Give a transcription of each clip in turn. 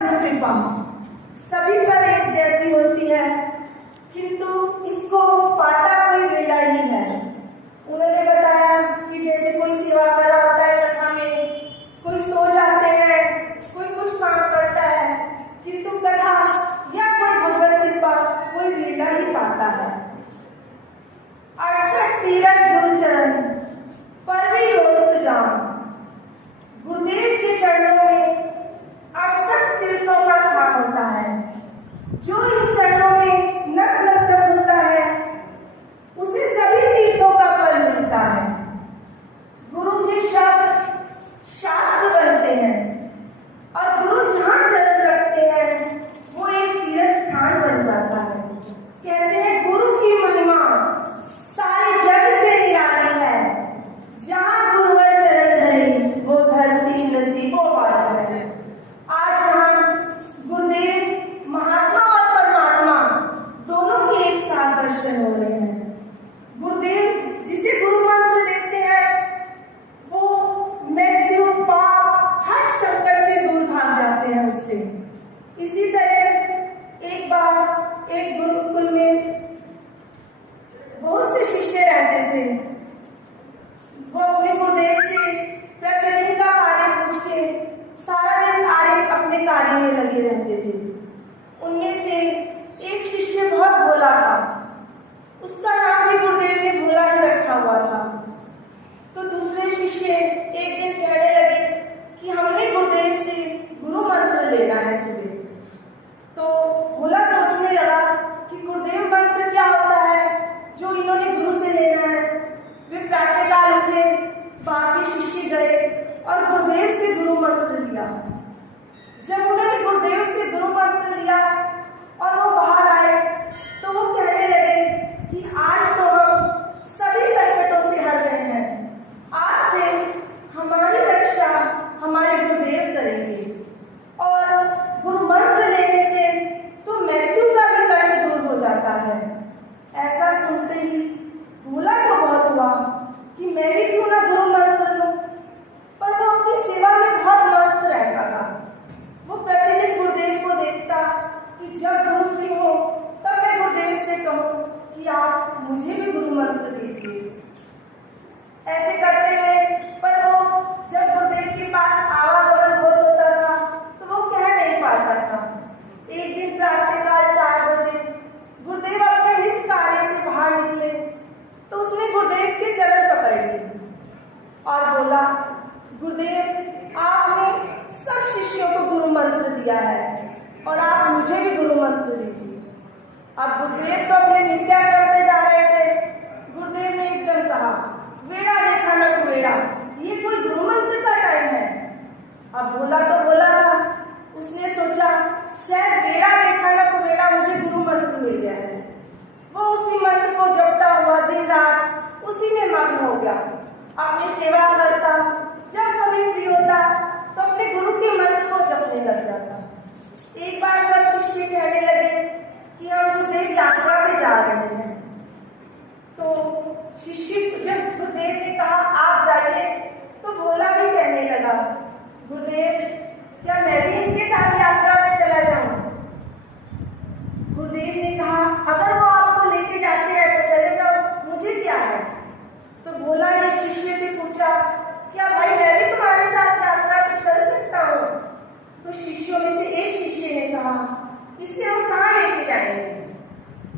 कृपा सभी पर एक जैसी होती है, किंतु इसको पाता कोई बेड़ा ही है। उन्होंने बताया कि जैसे कोई सेवा कर रहा होता है कथा में, कोई सो जाते हैं, कोई कुछ काम करता है, किंतु कथा या कोई भगवत कृपा कोई बेड़ा ही पाता है। 68 तीरथ गुरु चरण पर भी योग सुजान। गुरुदेव के चरणों में 68 तीर्थों का स्थान होता है। जो इन चरणों में नतमस्तक होता है उसे सभी तीर्थों का फल मिलता है। गुरु के शब्द शास्त्र बनते हैं और गुरु जहाँ चरण रखते हैं वो एक तीर्थ स्थान बन जाता है। कहते हैं गुरु की महिमा सारे जग से निराली है। जहाँ गुरुवर चरण धरे वो धरती नसीबों वाली है। आज हम गुरुदेव महात्मा और परमात्मा दोनों के एक साथ दर्शन हो रहे हैं। गुरुदेव जिसे गुरु मंत्र देते हैं वो मृत्यु पाप हर संकट से दूर भाग जाते हैं उससे। इसी तरह एक बार एक गुरुकुल में बहुत से शिष्य रहते थे। वो अपने गुरुदेव से प्रतिदिन का कार्य पूछ के सारा दिन अपने कार्य में लगे रहते थे। उनमें से एक शिष्य बहुत भोला था। उसका नाम भी गुरुदेव ने भोला ही रखा हुआ था। तो दूसरे शिष्य एक दिन कहने लगे कि हमने गुरुदेव से गुरु मंत्र लेना है सुबह। तो भोला सोचने लगा कि गुरुदेव मंत्र क्या होता है जो इन्होंने गुरु से लेना है। वे प्रातःकाल उठे, बाकी शिष्य गए और गुरुदेव से गुरु मंत्र लिया। जब उन्होंने गुरुदेव से गुरु मंत्र लिया और वो बाहर आए तो वो कहने लगे कि आज तो हम सभी संकटों से हर गए हैं। आज से हमारी रक्षा हमारे गुरुदेव करेंगे और गुरु मंत्र लेने से तो मृत्यु का भी कष्ट दूर हो जाता है। ऐसा सुनते ही भोला को बहुत हुआ कि मैं भी क्यों ना गुरु मंत्र लूं। पर वो अपनी सेवा में बहुत मस्त रहता था। वो प्रतिदिन गुरुदेव को देखता कि जब गुरु फ्री हो तब मैं गुरुदेव से कहूं कि आप मुझे भी गुरु मंत्र दीजिए। ऐसे करते हुए पर वो जब गुरुदेव के पास आवागमन बहुत होता था तो वो कह नहीं पाता था। एक दिन प्रातःकाल 4 बजे गुरुदेव अपने नित्य कार्य से बाहर निकले तो उसने गुरुदेव के चरण पकड़ लिए और बोला, गुरुदेव आपने सब शिष्यों को गुरु मंत्र दिया है और आप मुझे भी गुरु मंत्र दीजिए। अब गुरुदेव तो अपने नित्याक्रम पे जा रहे थे। गुरुदेव ने एकदम कहा, वेड़ा देखा न कुबेरा, ये कोई गुरु मंत्र का टाइम है। अब बोला तो बोला था, उसने सोचा शायद वेड़ा देखा न कुबेरा मुझे गुरु मंत्र मिल गया है। वो उसी मंत्र को जपता हुआ दिन रात उसी में मग्न हो गया। अपनी सेवा करता, जब कभी फ्री होता तो अपने गुरु के मंत्र को जपने लग जाता। एक बार सब शिष्य कहने लगे कि हम गुरुदेव यात्रा पे जा रहे हैं। तो शिष्य जब गुरुदेव ने कहा आप जाइए तो भोला भी कहने लगा, गुरुदेव क्या मैं भी इनके साथ यात्रा में चला जाऊं। गुरुदेव ने कहा अगर वो आपको लेके जाते हैं तो चले जाओ, मुझे क्या है। तो भोला ने शिष्य से पूछा, क्या भाई मैं भी तुम्हारे साथ यात्रा पे चल सकता हूँ। तो शिष्यों में से एक शिष्य ने कहा, इसे हम कहाँ लेके जाएंगे।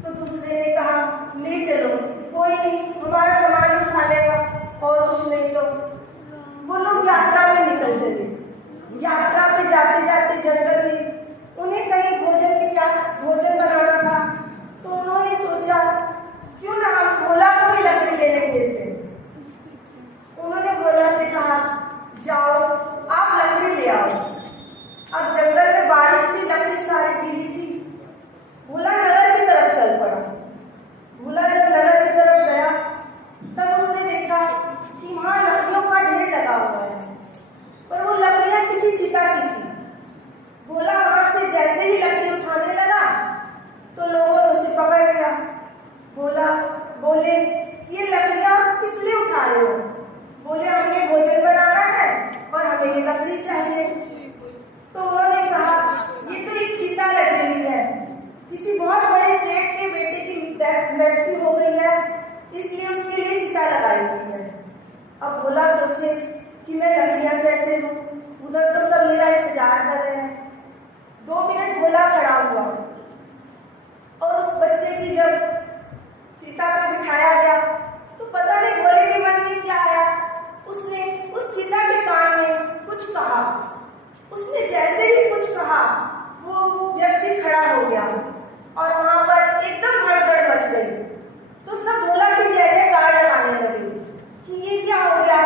तो दूसरे ने कहा, ले चलो, कोई नहीं, हमारा सामान उठा लेगा और कुछ नहीं। तो वो लोग यात्रा में निकल चले। यात्रा पे जाते जाते जंगल में उन्हें कहीं भोजन बनाना था। तो उन्होंने सोचा क्यों ना हम भोला को भी लकड़ी ले लेंगे इससे। उन्होंने भोला से कहा, जाओ आप लकड़ी ले आओ। अब जंगल में बारिश थी, लकड़ी सारी गीली थी। भोला नगर की तरफ चल पड़ा। भोला जब नगर की तरफ गया तब उसने देखा कि वहां लकड़ियों का ढेर लगा हुआ है, पर वो लकड़ियां किसी चिता की थी। खड़ा हो गया और वहां पर एकदम भगदड़ मच गई। तो सब भोला की जय जयकार लगाने लगे कि ये क्या हो गया,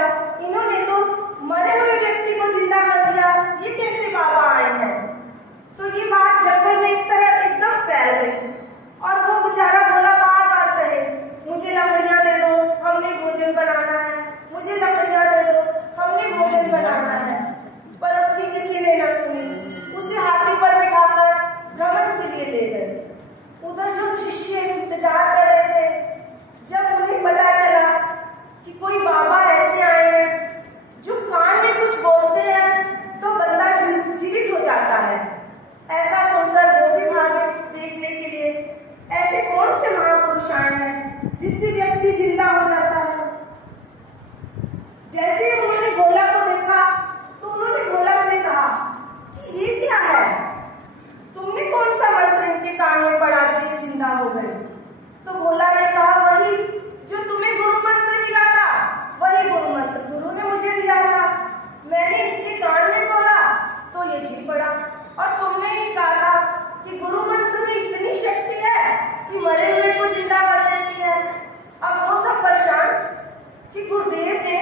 इन्होंने तो मरे हुए व्यक्ति को जिंदा कर दिया, ये कैसे बाबा आए हैं। तो ये बात जंगल में एक तरह एकदम फैल गई और वो बेचारा भोला बार बार कहे, मुझे लकड़ियां दे दो, हमने भोजन बनाना है, मुझे लकड़ियां दे दो, हमने भोजन बनाना है। पर उसकी किसी ने न सुनी, उसे हाथी पर बिठाकर भ्रमण के लिए ले गए। उधर जो शिष्य इंतजार कर रहे थे, जब उन्हें पता चला कि कोई बाबा ऐसे आए हैं जो कान में कुछ बोलते हैं तो बंदा जीवित हो जाता है, ऐसा सुनकर वो भी भागे देखने के लिए ऐसे कौन से महापुरुष आए हैं जिससे व्यक्ति जिंदा हो जाता है। जैसे ही उन्होंने भोला को देखा तो उन्होंने भोला से कहा कि ये क्या है, तुमने कौन सा मंत्र इनके कान में पड़ा कि ये जिंदा हो गए। तो भोला ने कहा, वही जो तुम्हें गुरु मंत्र मिला था, वही गुरु मंत्र गुरु ने मुझे दिया था। मैंने इसके कान में बोला तो ये जी पड़ा और तुमने ही कहा था कि गुरु मंत्र में इतनी शक्ति है कि मरे हुए को जिंदा कर देती है। अब वो सब परेशान कि गुरुदेव ने